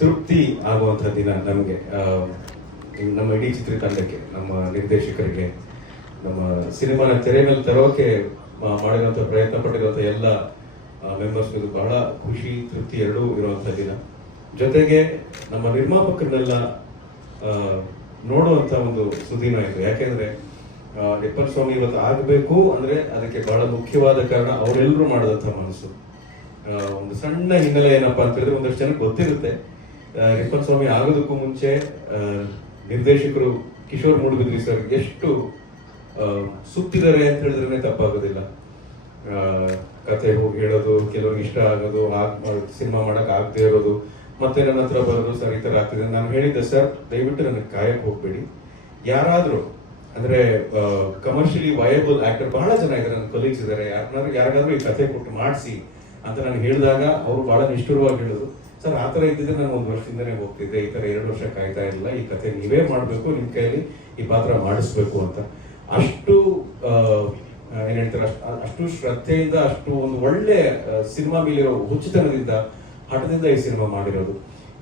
ತೃಪ್ತಿ ಆಗುವಂಥ ದಿನ ನಮಗೆ, ನಮ್ಮ ಇಡೀ ಚಿತ್ರತಂಡಕ್ಕೆ, ನಮ್ಮ ನಿರ್ದೇಶಕರಿಗೆ, ನಮ್ಮ ಸಿನಿಮಾನ ತೆರೆ ಮೇಲೆ ತರೋಕೆ ಮಾಡಿರುವಂಥ ಪ್ರಯತ್ನ ಪಟ್ಟಿರುವಂಥ ಎಲ್ಲ ಮೆಂಬರ್ಸ್ ಇದು ಬಹಳ ಖುಷಿ, ತೃಪ್ತಿ ಎರಡೂ ಇರುವಂಥ ದಿನ. ಜೊತೆಗೆ ನಮ್ಮ ನಿರ್ಮಾಪಕರನ್ನೆಲ್ಲ ನೋಡುವಂಥ ಒಂದು ಸುದಿನ ಇದು. ಯಾಕೆಂದ್ರೆ ರಿಪ್ಪನ್ ಸ್ವಾಮಿ ಇವತ್ತು ಆಗಬೇಕು ಅಂದ್ರೆ ಅದಕ್ಕೆ ಬಹಳ ಮುಖ್ಯವಾದ ಕಾರಣ ಅವರೆಲ್ಲರೂ ಮಾಡಿದಂಥ ಮನಸ್ಸು. ಒಂದು ಸಣ್ಣ ಹಿನ್ನೆಲೆ ಏನಪ್ಪಾ ಅಂತ ಹೇಳಿದ್ರೆ, ಒಂದಷ್ಟು ಜನಕ್ಕೆ ಗೊತ್ತಿರುತ್ತೆ, ರಿಪ್ಪನ್ ಸ್ವಾಮಿ ಆಗೋದಕ್ಕೂ ಮುಂಚೆ ನಿರ್ದೇಶಕರು ಕಿಶೋರ್ ಮೂಡುಬಿದ್ರಿ ಸರ್ ಎಷ್ಟು ಸುತ್ತಿದ್ದಾರೆ ಅಂತ ಹೇಳಿದ್ರೆ ತಪ್ಪಾಗೋದಿಲ್ಲ. ಕತೆ ಹೋಗಿ ಹೇಳೋದು, ಕೆಲವ್ರಿಗೆ ಇಷ್ಟ ಆಗೋದು, ಸಿನಿಮಾ ಮಾಡಕ್ ಆಗದೆ ಇರೋದು, ಮತ್ತೆ ನನ್ನ ಹತ್ರ ಬರೋದು, ಸರ್ ಈ ತರ ಆಗ್ತಿದೆ. ನಾನು ಹೇಳಿದ್ದೆ, ಸರ್ ದಯವಿಟ್ಟು ನನಗೆ ಕಾಯಕ್ ಹೋಗ್ಬೇಡಿ, ಯಾರಾದ್ರೂ ಅಂದ್ರೆ ಕಮರ್ಷಿಯಲಿ ವಯಬಲ್ ಆಕ್ಟರ್ ಬಹಳ ಜನ ಇದ್ದಾರೆ, ನನ್ನ ಕೊಲೀಗ್ಸ್ ಇದ್ದಾರೆ, ಯಾರಿಗಾದ್ರೂ ಈ ಕತೆ ಕೊಟ್ಟು ಮಾಡಿಸಿ ಅಂತ ನಾನು ಹೇಳಿದಾಗ ಅವರು ಬಹಳ ನಿಷ್ಠುರವಾಗಿ ಹೇಳಿದ್ರು, ಸರ್ ಆ ತರ ಇದ್ದಿದ್ರೆ ನಾನು 1 ವರ್ಷದಿಂದನೇ ಹೋಗ್ತಿದ್ದೆ, ಈ ತರ 2 ವರ್ಷ ಕಾಯ್ತಾ ಇಲ್ಲ, ಈ ಕತೆ ನೀವೇ ಮಾಡ್ಬೇಕು, ನಿಮ್ ಕೈಯಲ್ಲಿ ಈ ಪಾತ್ರ ಮಾಡಿಸ್ಬೇಕು ಅಂತ. ಅಷ್ಟು ಏನ್ ಹೇಳ್ತಾರೆ, ಅಷ್ಟು ಶ್ರದ್ಧೆಯಿಂದ, ಅಷ್ಟು ಒಂದು ಒಳ್ಳೆ ಸಿನಿಮಾ ಮೇಲಿರೋ ಹುಚ್ಚುತನದಿಂದ, ಹಠದಿಂದ ಈ ಸಿನಿಮಾ ಮಾಡಿರೋದು.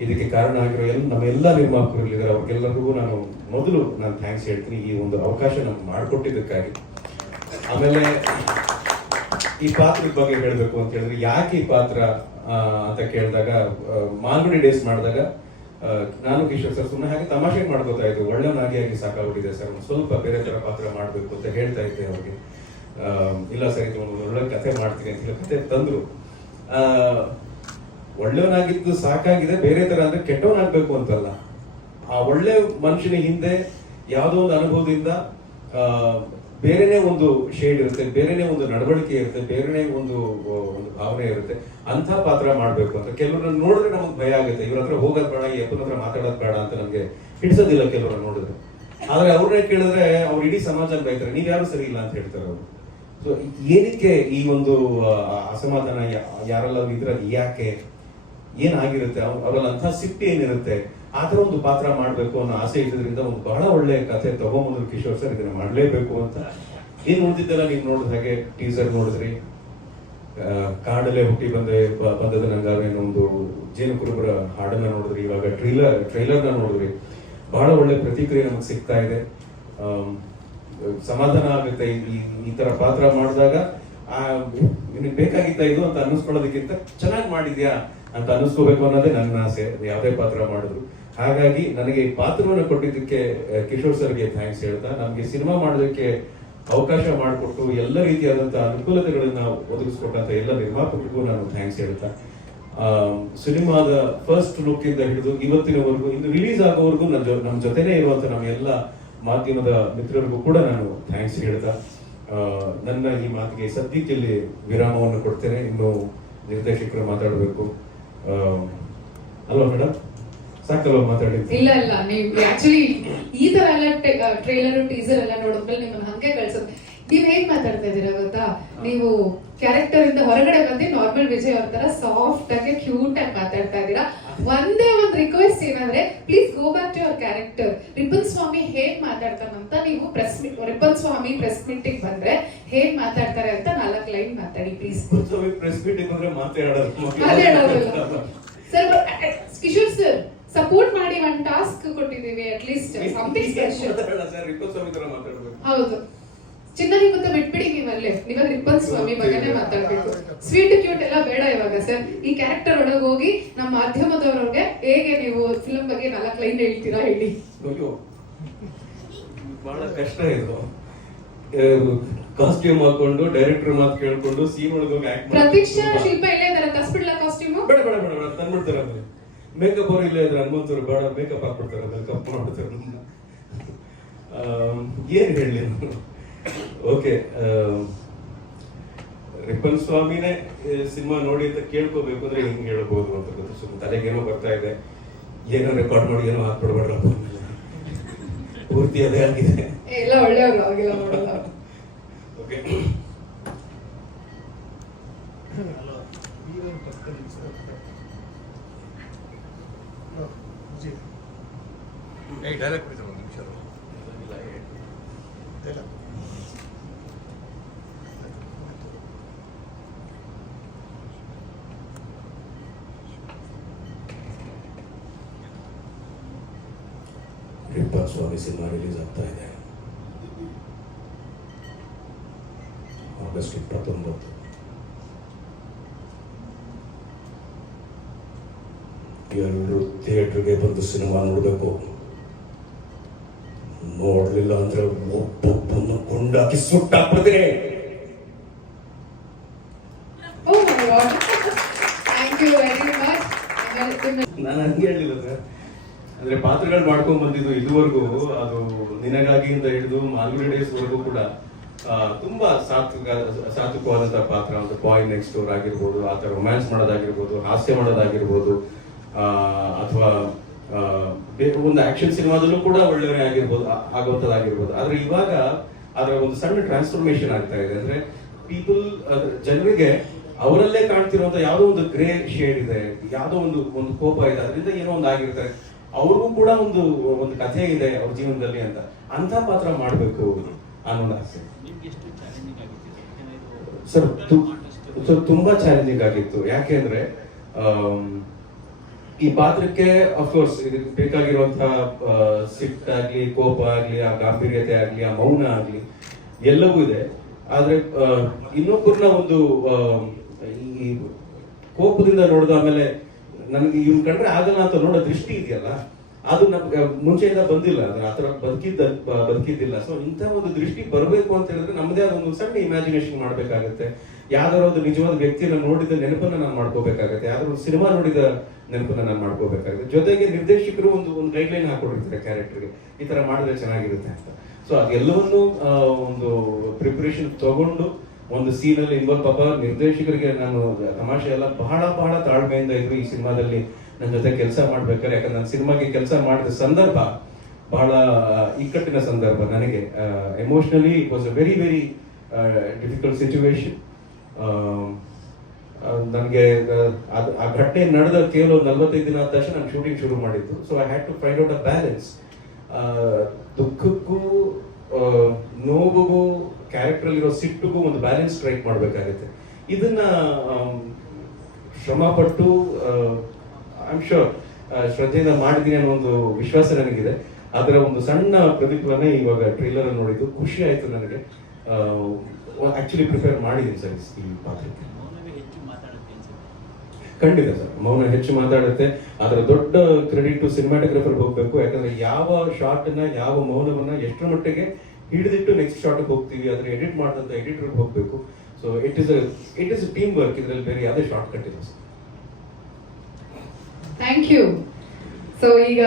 ಇದಕ್ಕೆ ಕಾರಣ ಆಗಿರೋ ನಮ್ಮೆಲ್ಲ ನಿರ್ಮಾಪಕರಿದ್ದಾರೆ, ಅವ್ರಿಗೆಲ್ಲರಿಗೂ ಮೊದಲು ನಾನು ಥ್ಯಾಂಕ್ಸ್ ಹೇಳ್ತೀನಿ, ಈ ಒಂದು ಅವಕಾಶ ನಮ್ಗೆ ಮಾಡಿಕೊಟ್ಟಿದ್ದಕ್ಕಾಗಿ. ಆಮೇಲೆ ಈ ಪಾತ್ರದ ಬಗ್ಗೆ ಹೇಳಬೇಕು ಅಂತ ಹೇಳಿದ್ರೆ, ಯಾಕೆ ಈ ಪಾತ್ರ ಅಂತ ಕೇಳಿದಾಗ, ಮಾಲ್ಗುಡಿ ಡೇಸ್ ಮಾಡಿದಾಗ ನಾನು ಕಿಶೋರ್ ಸರ್ ಸುಮ್ಮನೆ ಹಾಗೆ ತಮಾಷೆ ಮಾಡ್ಕೋತಾ ಇದ್ದೆ, ಒಳ್ಳೆವನಾಗಿ ಸಾಕಾಗ್ಬಿಟ್ಟಿದೆ ಸರ್, ಸ್ವಲ್ಪ ಬೇರೆ ತರ ಪಾತ್ರ ಮಾಡ್ಬೇಕು ಅಂತ ಹೇಳ್ತಾ ಇದ್ದೆ ಅವ್ರಿಗೆ. ಇಲ್ಲ ಸರ್, ಇದು ಒಂದು ಒಳ್ಳೆ ಕಥೆ ಮಾಡ್ತೀನಿ ಅಂತ ಹೇಳಿ ಕಥೆ ತಂದ್ರು. ಒಳ್ಳೆಯವನಾಗಿದ್ದು ಸಾಕಾಗಿದೆ, ಬೇರೆ ತರ ಅಂದ್ರೆ ಕೆಟ್ಟವನಾಗ್ಬೇಕು ಅಂತಲ್ಲ. ಆ ಒಳ್ಳೆ ಮನುಷ್ಯನ ಹಿಂದೆ ಯಾವುದೋ ಒಂದು ಅನುಭವದಿಂದ ಬೇರೆನೆ ಒಂದು ಶೇಡ್ ಇರುತ್ತೆ, ಬೇರೆನೆ ಒಂದು ನಡವಳಿಕೆ ಇರುತ್ತೆ, ಬೇರೆನೆ ಒಂದು ಭಾವನೆ ಇರುತ್ತೆ. ಅಂತ ಪಾತ್ರ ಮಾಡ್ಬೇಕು ಅಂತ ಕೆಲವ್ರನ್ನ ನೋಡಿದ್ರೆ ನಮಗೆ ಭಯ ಆಗುತ್ತೆ, ಇವ್ರ ಹತ್ರ ಹೋಗೋದ್ ಬೇಡ, ಈ ಅಪ್ಪನ ಹತ್ರ ಮಾತಾಡೋದ್ ಬೇಡ ಅಂತ ನಮ್ಗೆ ಹಿಡಿಸೋದಿಲ್ಲ ಕೆಲವ್ರನ್ನ ನೋಡಿದ್ರೆ. ಆದ್ರೆ ಅವ್ರನ್ನೇ ಕೇಳಿದ್ರೆ ಅವ್ರು ಇಡೀ ಸಮಾಜ ಬೈತಾರೆ, ನೀವ್ ಯಾರು ಸರಿ ಇಲ್ಲ ಅಂತ ಹೇಳ್ತಾರೆ ಅವರು. ಸೊ ಏನಕ್ಕೆ ಈ ಒಂದು ಅಸಮಾಧಾನ ಯಾರೆಲ್ಲ ಇದ್ರಲ್ಲಿ, ಯಾಕೆ, ಏನಾಗಿರುತ್ತೆ, ಅವರೆಲ್ಲ ಅಂತ ಸಿಟ್ಟಿ ಏನಿರುತ್ತೆ, ಆತರ ಒಂದು ಪಾತ್ರ ಮಾಡ್ಬೇಕು ಅನ್ನೋ ಆಸೆ ಇದ್ರಿಂದ ಒಂದು ಬಹಳ ಒಳ್ಳೆ ಕಥೆ ತಗೊಂಬಂದ್ರು ಕಿಶೋರ್ ಸರ್, ಇದನ್ನ ಮಾಡ್ಲೇಬೇಕು ಅಂತ. ಏನ್ ನೋಡ್ತಿದ್ದಲ್ಲ, ನೀವು ನೋಡಿದ ಹಾಗೆ ಟೀಸರ್ ನೋಡಿದ್ರಿ, ಕಾಡಲ್ಲೇ ಹುಟ್ಟಿ ಬಂದದ ನಂಗಾವೇನೋ ಒಂದು ಜೇನು ಕುರುಬರ ಹಾಡನ್ನ ನೋಡಿದ್ರಿ, ಇವಾಗ ಟ್ರೈಲರ್ನ ನೋಡಿದ್ರಿ, ಬಹಳ ಒಳ್ಳೆ ಪ್ರತಿಕ್ರಿಯೆ ನಮಗೆ ಸಿಗ್ತಾ ಇದೆ. ಸಮಾಧಾನ ಆಗುತ್ತೆ ಈ ತರ ಪಾತ್ರ ಮಾಡಿದಾಗ. ನಿನಗೆ ಬೇಕಾಗಿತ್ತ ಇದು ಅಂತ ಅನ್ನಿಸ್ಕೊಳ್ಳೋದಕ್ಕಿಂತ ಚೆನ್ನಾಗಿ ಮಾಡಿದ್ಯಾ ಅಂತ ಅನ್ನಿಸ್ಕೋಬೇಕು ಅನ್ನೋದೇ ನನ್ನ ಆಸೆ, ಯಾವುದೇ ಪಾತ್ರ ಮಾಡಿದ್ರು. ಹಾಗಾಗಿ ನನಗೆ ಈ ಪಾತ್ರವನ್ನು ಕೊಟ್ಟಿದ್ದಕ್ಕೆ ಕಿಶೋರ್ ಸರ್ಗೆ ಥ್ಯಾಂಕ್ಸ್ ಹೇಳ್ತಾ, ನಮ್ಗೆ ಸಿನಿಮಾ ಮಾಡೋದಕ್ಕೆ ಅವಕಾಶ ಮಾಡಿಕೊಟ್ಟು ಎಲ್ಲ ರೀತಿಯಾದಂತಹ ಅನುಕೂಲತೆಗಳನ್ನ ಒದಗಿಸ್ಕೊಟ್ಟಂತ ಎಲ್ಲ ನಿರ್ಮಾಪಕರಿಗೂ ನಾನು ಥ್ಯಾಂಕ್ಸ್ ಹೇಳ್ತಾ, ಸಿನಿಮಾದ ಫಸ್ಟ್ ಲುಕ್ ಇಂದ ಹಿಡಿದು ಇವತ್ತಿನವರೆಗೂ, ಇನ್ನು ರಿಲೀಸ್ ಆಗೋವರೆಗೂ ನಮ್ಮ ಜೊತೆನೇ ಇರುವಂತ ನಮ್ಮ ಎಲ್ಲ ಮಾಧ್ಯಮದ ಮಿತ್ರರಿಗೂ ಕೂಡ ನಾನು ಥ್ಯಾಂಕ್ಸ್ ಹೇಳ್ತಾ, ನನ್ನ ಈ ಮಾತಿಗೆ ಸದ್ಯಕ್ಕೆ ಇಲ್ಲಿ ವಿರಾಮವನ್ನು ಕೊಡ್ತೇನೆ. ಇನ್ನು ನಿರ್ದೇಶಕರು ಮಾತಾಡಬೇಕು ಅಲ್ವಾ ಮೇಡಮ್? ಸಾಕಲ್ವಾ ಮಾತಾಡಿದ್ದು? ಇಲ್ಲ ನೀವು ಆಕ್ಚುಲಿ ಈ ತರ ಎಲ್ಲ ಟ್ರೈಲರ್ ಟೀಸರ್ ಎಲ್ಲ ನೋಡಿದ್ಮೇಲೆ ನಿಮ್ಮನ್ನ ಹಂಗೆ ಕಳ್ಸೋದು. ನೀವ್ ಹೇಗ್ ಮಾತಾಡ್ತಾ ಇದೀರಾ ಗೊತ್ತಾ, ನೀವು ಕ್ಯಾರೆಕ್ಟರ್ ಇಂದ ಹೊರಗಡೆ ಬಂದು ನಾರ್ಮಲ್ ವಿಜಯ್ ಅವ್ರ ತರ ಸಾಫ್ಟ್ ಆಗಿ ಕ್ಯೂಟ್ ಆಗಿ ಮಾತಾಡ್ತಾ ಇದೀರಾ. ಒಂದೇ ಒಂದು ರಿಕ್ವೆಸ್ಟ್ ಏನಂದ್ರೆ, please go back to your character. Rippan Swami ಹೇಗ್ ಮಾತಾಡ್ತಾನಂತ ನೀವು ರಿಪ್ಪನ್ ಸ್ವಾಮಿ ಪ್ರೆಸ್ ಮೀಟಿಂಗ್ ಬಂದ್ರೆ ಹೇಗ್ ಮಾತಾಡ್ತಾರೆ ಅಂತ 4 ಲೈನ್ ಮಾತಾಡಿ ಪ್ಲೀಸ್. ಪ್ರೆಸ್ ಮೀಟಿಂಗ್ ಬಂದ್ರೆ ಮಾತಾಡೋದು ಸರ್, ಕಿಶೋರ್ ಸರ್ ಸಪೋರ್ಟ್ ಮಾಡಿ ಒಂದು ಟಾಸ್ಕ್ ಕೊಟ್ಟಿದೀವಿ, ಅಟ್ ಲೀಸ್ಟ್ ಸಮಥಿಂಗ್ ಸ್ಪೆಷಲ್. ಹೌದು, ಚಿನ್ನರಿ ಮತ್ತೆ ಬಿಟ್ಬಿಡಿ, ನೀವಲ್ಲೇ ನೀವಾಗ ರಿಪ್ಪನ್ ಸ್ವಾಮಿ ಬಗ್ಗೆನೇ ಮಾತಾಡ್ಬೇಕು. ಸ್ವೀಟ್ ಕ್ಯೂಟ್ ಎಲ್ಲ ಬೇಡ ಇವಾಗ ಸರ್. ಈ ಕ್ಯಾರೆಕ್ಟರ್ ಒಳಗೆ ಹೋಗಿ ನಮ್ಮ ಮಾಧ್ಯಮದವ್ರಿಗೆ ಹೇಗೆ ನೀವು ಫಿಲ್ಮ್ ಬಗ್ಗೆ 4 ಲೈನ್ ಹೇಳ್ತೀರಾ ಹೇಳಿ. ಬಹಳ ಕಷ್ಟ ಇದು, ಕಾಸ್ಟ್ಯೂಮ್ ಹಾಕೊಂಡು ಡೈರೆಕ್ಟರ್ ಮಾತು ಕೇಳ್ಕೊಂಡು ಸೀನ್ ಒಳಗೆ ಹೋಗಿ ಆಕ್ಟ್ ಮಾಡಿ. ಪ್ರತೀಕ್ಷಾ ಶಿಲ್ಪ ಇಲ್ಲೇ ಇದಾರೆ, ತಸ್ಬಿಡ್ಲ ಕಾಸ್ಟ್ಯೂಮ್ ಬೇಡ ಬೇಡ ಬೇಡ ಬೇಡ ತಂದ್ಬಿಡ್ತಾರೆ. ಅಂದ್ರೆ ಮೇಕಪ್ ಅವರು ಇಲ್ಲೇ ಇದ್ರೆ ಹನುಮಂತರು ಬೇಡ ಮೇಕಪ್ ಹಾಕ್ಬಿಡ್ತಾರೆ, ಮೇಕಪ್ ಮಾಡ್ಬಿಡ್ತಾರೆ. ಏನ್ ಹೇಳಿ. ಓಕೆ, ರಿಪ್ಪನ್ ಸ್ವಾಮಿನೇ ಸಿನಿಮಾ ನೋಡಿ ಅಂತ ಕೇಳ್ಕೋಬೇಕು ಅಂದ್ರೆ ಹಿಂಗ್ ಹೇಳ್ಬೋದು ಅಂತ ಗೊತ್ತು. ಸುಮ್ಮನೆ ತಲೆಗೇನೋ ಬರ್ತಾ ಇದೆ, ಏನೋ ರೆಕಾರ್ಡ್ ಮಾಡಿ ಏನೋ ಹಾಕ್ಬಿಡ್ಬೇಡ್ರ, ಪೂರ್ತಿ ಅದೇ ಆಗಿದೆ. ಎಲ್ಲ ಒಳ್ಳೆಯವರು, ಅವಾಗೆಲ್ಲ ಮಾಡಲ್ಲ. ಓಕೆ, ಡೈರೆಕ್ಟ್ ತಿಪ್ಪನ್ ಸ್ವಾಮಿ ಸಿನಿಮಾ ರಿಲೀಸ್ ಆಗ್ತಾ ಇದೆ ಆಗಸ್ಟ್ 29. ಎಲ್ಲರೂ ಥಿಯೇಟರ್ಗೆ ಬಂದು ಸಿನಿಮಾ ನೋಡಬೇಕು. ನೋಡ್ಲಿಲ್ಲ ಅಂದ್ರೆ ಒಬ್ಬೊಬ್ಬನ್ನು ಕೊಂಡಾಕಿ ಸುಟ್ಟಾಕ್ಬಿಡ್ತೀನಿ. Oh my God. Thank you very much. ನಾನು ಹಂಗೆ ಹೇಳಿಲ್ಲ ಸರ್. ಅಂದ್ರೆ ಪಾತ್ರಗಳು ಮಾಡ್ಕೊಂಡ್ ಬಂದಿದ್ದು ಇದುವರೆಗೂ ಅದು ನಿನಗಾಗಿಯಿಂದ ಹಿಡಿದು ಮಾಲ್ಗುಡಿ ಡೇಸ್ ವರೆಗೂ ಕೂಡ ತುಂಬಾ ಸಾತ್ವಿಕವಾದಂತಹ ಪಾತ್ರ. ಒಂದು ಬಾಯ್ ನೆಕ್ಸ್ಟ್ ಡೋರ್ ಆಗಿರ್ಬೋದು, ಆತರ ರೊಮ್ಯಾನ್ಸ್ ಮಾಡೋದಾಗಿರ್ಬೋದು, ಹಾಸ್ಯ ಮಾಡೋದಾಗಿರ್ಬೋದು, ಅಥವಾ ಒಂದು ಆಕ್ಷನ್ ಸಿನಿಮಾದಲ್ಲೂ ಕೂಡ ಒಳ್ಳೆಯವರೇ ಆಗಿರ್ಬೋದು, ಆಗುವಂಥದ್ದಾಗಿರ್ಬೋದು. ಆದ್ರೆ ಇವಾಗ ಅದರ ಒಂದು ಸಣ್ಣ ಟ್ರಾನ್ಸ್ಫಾರ್ಮೇಶನ್ ಆಗ್ತಾ ಇದೆ. ಅಂದ್ರೆ ಪೀಪಲ್, ಜನರಿಗೆ ಅವರಲ್ಲೇ ಕಾಣ್ತಿರುವಂತ ಯಾವುದೋ ಒಂದು ಗ್ರೇ ಶೇಡ್ ಇದೆ, ಯಾವುದೋ ಒಂದು ಕೋಪ ಇದೆ, ಅದರಿಂದ ಏನೋ ಒಂದು ಆಗಿರ್ತಾರೆ. ಅವ್ರಿಗೂ ಕೂಡ ಒಂದು ಕಥೆ ಇದೆ ಅವ್ರ ಜೀವನದಲ್ಲಿ ಅಂತ ಪಾತ್ರ ಮಾಡಬೇಕು ಅನ್ನೋದು ಆಸೆ ಸರ್. ತುಂಬಾ ಚಾಲೆಂಜಿಂಗ್ ಆಗಿತ್ತು. ಯಾಕೆಂದ್ರೆ ಈ ಪಾತ್ರಕ್ಕೆ ಅಫ್ಕೋರ್ಸ್ ಇದಕ್ಕೆ ಬೇಕಾಗಿರುವಂತಹ ಸಿಟ್ ಆಗ್ಲಿ, ಕೋಪ ಆಗ್ಲಿ, ಆ ಗಾಂಭೀರ್ಯತೆ ಆಗ್ಲಿ, ಆ ಮೌನ ಆಗ್ಲಿ, ಎಲ್ಲವೂ ಇದೆ. ಆದ್ರೆ ಇನ್ನೊಬ್ಬರನ್ನ ಒಂದು ಈ ಕೋಪದಿಂದ ನೋಡಿದ ಆಮೇಲೆ ನನಗೆ ಇವ್ನು ಕಂಡ್ರೆ ಆಗಲ್ಲ ಅಂತ ನೋಡೋ ದೃಷ್ಟಿ ಇದೆಯಲ್ಲ, ಅದು ನಮ್ಗೆ ಮುಂಚೆಯಿಂದ ಬಂದಿಲ್ಲ. ಅದ್ರ ಆತರ ಬದುಕಿದ್ದಿಲ್ಲ. ಸೊ ಇಂಥ ಒಂದು ದೃಷ್ಟಿ ಬರಬೇಕು ಅಂತ ಹೇಳಿದ್ರೆ ನಮ್ಮದೇ ಆದ ಒಂದು ಸಣ್ಣ ಇಮ್ಯಾಜಿನೇಷನ್ ಮಾಡ್ಬೇಕಾಗತ್ತೆ. ಯಾವ್ದಾರ ಒಂದು ನಿಜವಾದ ವ್ಯಕ್ತಿಯನ್ನ ನೋಡಿದ ನೆನಪನ್ನ ನಾನು ಮಾಡ್ಕೋಬೇಕಾಗತ್ತೆ, ಯಾವ್ದಾರ ಒಂದು ಸಿನಿಮಾ ನೋಡಿದ ನೆನಪನ್ನ ನಾನು ಮಾಡ್ಕೋಬೇಕಾಗುತ್ತೆ. ಜೊತೆಗೆ ನಿರ್ದೇಶಕರು ಒಂದು ಗೈಡ್ ಲೈನ್ ಹಾಕೊಂಡಿರ್ತಾರೆ ಕ್ಯಾರೆಕ್ಟರ್ಗೆ, ಈ ತರ ಮಾಡಿದ್ರೆ ಚೆನ್ನಾಗಿರುತ್ತೆ ಅಂತ. ಸೊ ಅದೆಲ್ಲವನ್ನೂ ಒಂದು ಪ್ರಿಪರೇಷನ್ ತಗೊಂಡು ಒಂದು ಸೀನ್ ಅಲ್ಲಿ ಇನ್ವಾಲ್ವ್. ಪಾಪ ನಿರ್ದೇಶಕರಿಗೆ ನಾನು ತಮಾಷೆ ಎಲ್ಲ ಬಹಳ ಬಹಳ ತಾಳ್ಮೆಯಿಂದ ಇದ್ರು ಈ ಸಿನಿಮಾದಲ್ಲಿ ನನ್ನ ಜೊತೆ ಕೆಲಸ ಮಾಡ್ಬೇಕಾದ್ರೆ. ಯಾಕಂದ್ರೆ ನಾನು ಸಿನಿಮಾಗೆ ಕೆಲಸ ಮಾಡಿದ ಸಂದರ್ಭ ಬಹಳ ಇಕ್ಕಟ್ಟಿನ ಸಂದರ್ಭ. ನನಗೆ emotionally it was a very very difficult situation. ನನಗೆ ಆ ಘಟನೆ ನಡೆದ ಕೇವಲ 45 ದಿನ ಆದ ತಕ್ಷಣ ನಾನು ಶೂಟಿಂಗ್ ಶುರು ಮಾಡಿದ್ದು. So I had to find out a balance. ದುಃಖಕ್ಕೂ ನೋವಿಗೂ ಕ್ಯಾರೆಕ್ಟರ್ ಇರೋ ಸಿಟ್ಟಿಗೂ ಒಂದು ಬ್ಯಾಲೆನ್ಸ್ ಸ್ಟ್ರೈಕ್ ಮಾಡ್ಬೇಕಾಗುತ್ತೆ. ಇದನ್ನ ಶ್ರಮ ಪಟ್ಟು ಐ ಆಮ್ ಶೋರ್ ಶ್ರದ್ಧೆಯಿಂದ ಮಾಡಿದ್ದೀನಿ ಅನ್ನೋ ಒಂದು ವಿಶ್ವಾಸ ನನಗಿದೆ. ಅದರ ಒಂದು ಸಣ್ಣ ಪ್ರತಿಫಲನೆ ಇವಾಗ ಟ್ರೈಲರ್ ನೋಡಿದ್ದು ಖುಷಿ ಆಯ್ತು ನನಗೆ. ಆಕ್ಚುಲಿ ಪ್ರಿಪೇರ್ ಮಾಡಿದ್ದೀನಿ ಸರ್ ಈ ಪಾತ್ರಕ್ಕೆ. ಖಂಡಿತ ಸರ್, ಮೌನ ಹೆಚ್ಚು ಮಾತಾಡುತ್ತೆ. ಅದರ ದೊಡ್ಡ ಕ್ರೆಡಿಟ್ ಸಿನಿಮಾಟೋಗ್ರಫರ್ ಹೋಗ್ಬೇಕು. ಯಾಕಂದ್ರೆ ಯಾವ ಶಾರ್ಟ್ ನ, ಯಾವ ಮೌನವನ್ನ ಎಷ್ಟರ ಮಟ್ಟಿಗೆ ಹಿಡಿದಿಟ್ಟು ನೆಕ್ಸ್ಟ್ ಶಾರ್ಟ್ ಹೋಗ್ತೀವಿ, ಅದನ್ನ ಎಡಿಟ್ ಮಾಡಿದಂತ ಎಡಿಟರ್ ಹೋಗ್ಬೇಕು. So it is team work. ಇದರಲ್ಲಿ ಬೇರೆ ಯಾವುದೇ ಶಾರ್ಟ್ ಕಟ್ ಇಲ್ಲ ಸರ್. Thank you. ಸೊ ಈಗ